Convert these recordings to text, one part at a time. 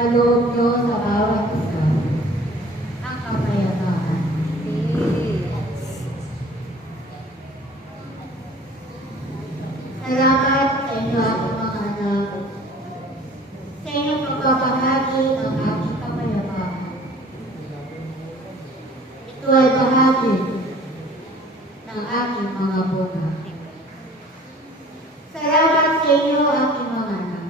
ipagkaloob niyo sa bawat isa ang kapayapaan. Salamat sa inyo aking mga anak, sa inyong pagbabahagi ng aking kapayapaan. Ito ay bahagi ng aking mga buhay. Salamat sa inyo aking mga anak,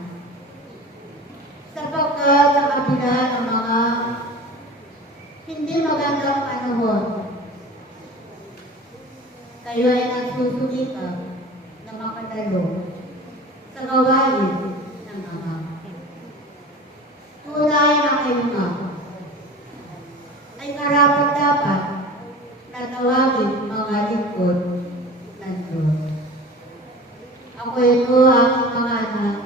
sapagkat sa kabila ng mga hindi magandang panahon, kayo ay nagsusulitan na makatalo sa gawain ng Ama. Tunay na kayo nga ay karapat-dapat na tawagin mga lingkod ng Diyos. Ako ito, aking mga anak,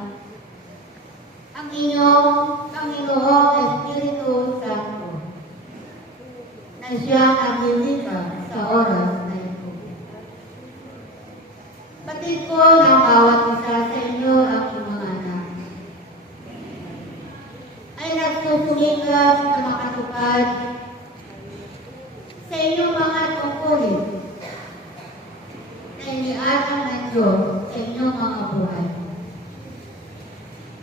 ang inyong Panginoong Espiritu Santo, na siya ang lilika sa oras na ito. Batid ko ng bawat isa sa inyo, aking mga anak, ay nagsusumikap na makatupad sa inyong mga tungkulin na iniatang ng Diyos sa inyong mga buhay.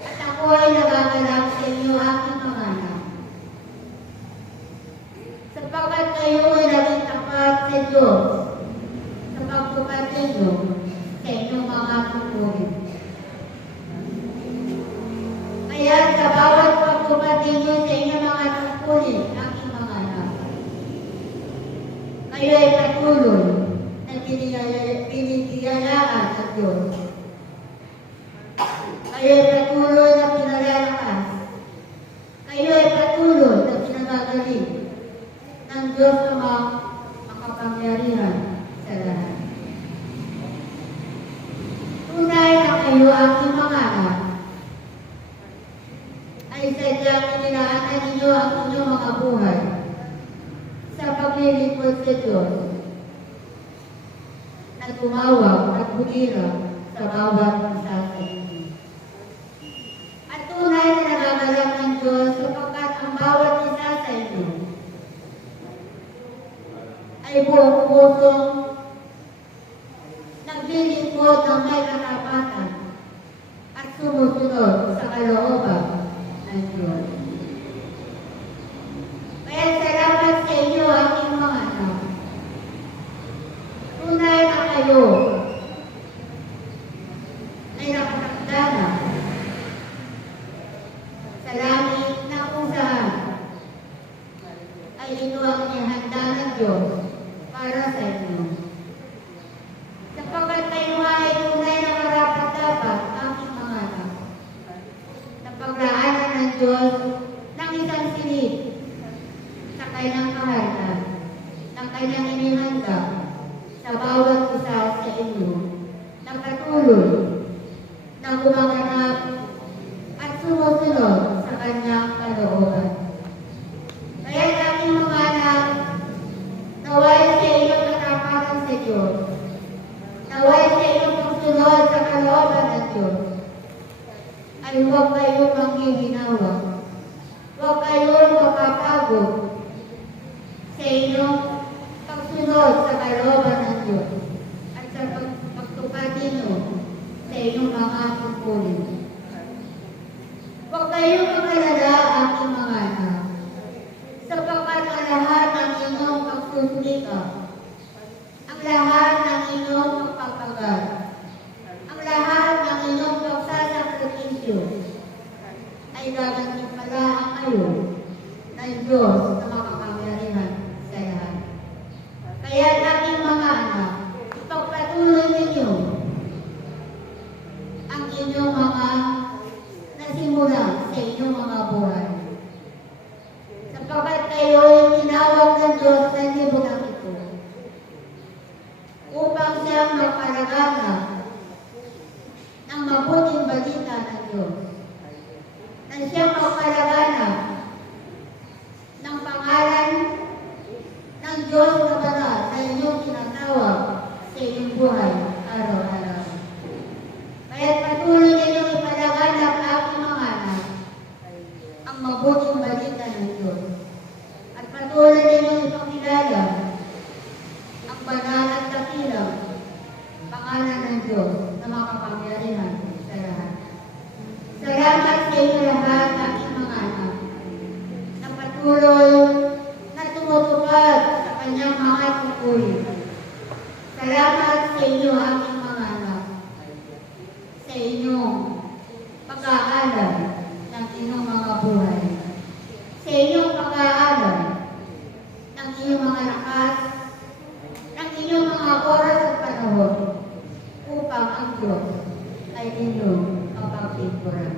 At ako ay nagagalak sa inyo, aking mga anak, sapagkat kayo ay naging tapat sa Diyos sa pagtupad ninyo sa inyong mga tungkulin. Kaya sa bawat pagtupad ninyo sa inyong mga tungkulin, aking mga anak, kayo ay patuloy na binibiyayaan sa Diyos. Kayo ay patuloy na pinalalakas. Kayo ay patuloy na pinagagaling ng Diyos na makapangyarihan sa lahat. Tunay na kayo, aking mga anak, ay sadyang inilaatan ninyo ang inyong mga buhay sa paglilingkod sa Diyos na tumawag at bulirang sa bawat isa sa inyo. At tunay na nagagalak ng Diyos sapagkat ang bawat isa sa inyo ay buong pusong naglilingkod ng may katapatan at sumusunod sa kalooban ng Diyos. Kaya salamat sa inyo, aking mga anak. Tunay na kayo ay nakatakda na sa langit na kung saan ay ito ang ihanda ng Diyos para sa inyo. Sapagkat kayo ay tunay na karapat-dapat, aking mga anak, na paglaanan ng Diyos ng isang silid sa kanyang kaharian, ng kanyang inihanda sa bawat isa sa inyo, na patuloy na gumaganap at sumusunod sa kanyang kalooban. Kaya aking mga anak, naway sa inyong katapatan sa Diyos, naway sa inyong pagsunod sa kalooban ng Diyos, ay huwag kayong manghihinawa, huwag kayong mapapagod sa inyong pagsunod sa kalooban ng Diyos at sa pagtupad ninyo sa inyong mga tungkulin. Huwag kayong mag-alala, aking mga anak, sapagkat ang lahat ng inyong pagsusulikap, ang lahat ng inyong pagpapagal, ang lahat ng inyong pagsasakripisyo ay gagantimpalaan kayo ng Diyos na makapangyarihan sa lahat. Kaya aking mga anak, ipagpatuloy ninyo ang inyong mga nasimula sa inyong mga buhay. Sapagkat kayo ay tinawag ng Diyos sa libutan ito upang siyang magpalaganap ng mabuting balita ng Diyos, na siyang magpalaganap ng pangalan ng Diyos na banal na inyong tinatawag sa inyong buhay araw-araw. Kaya patuloy ninyong ipalaganap, aking mga anak, ang sa inyo, aking mga anak, sa inyong pag-aaral ng inyong mga buhay, sa inyong pag-aaral ng inyong mga lakas, ng inyong mga oras at panahon, upang ang Diyos ay inyong mapagpipura.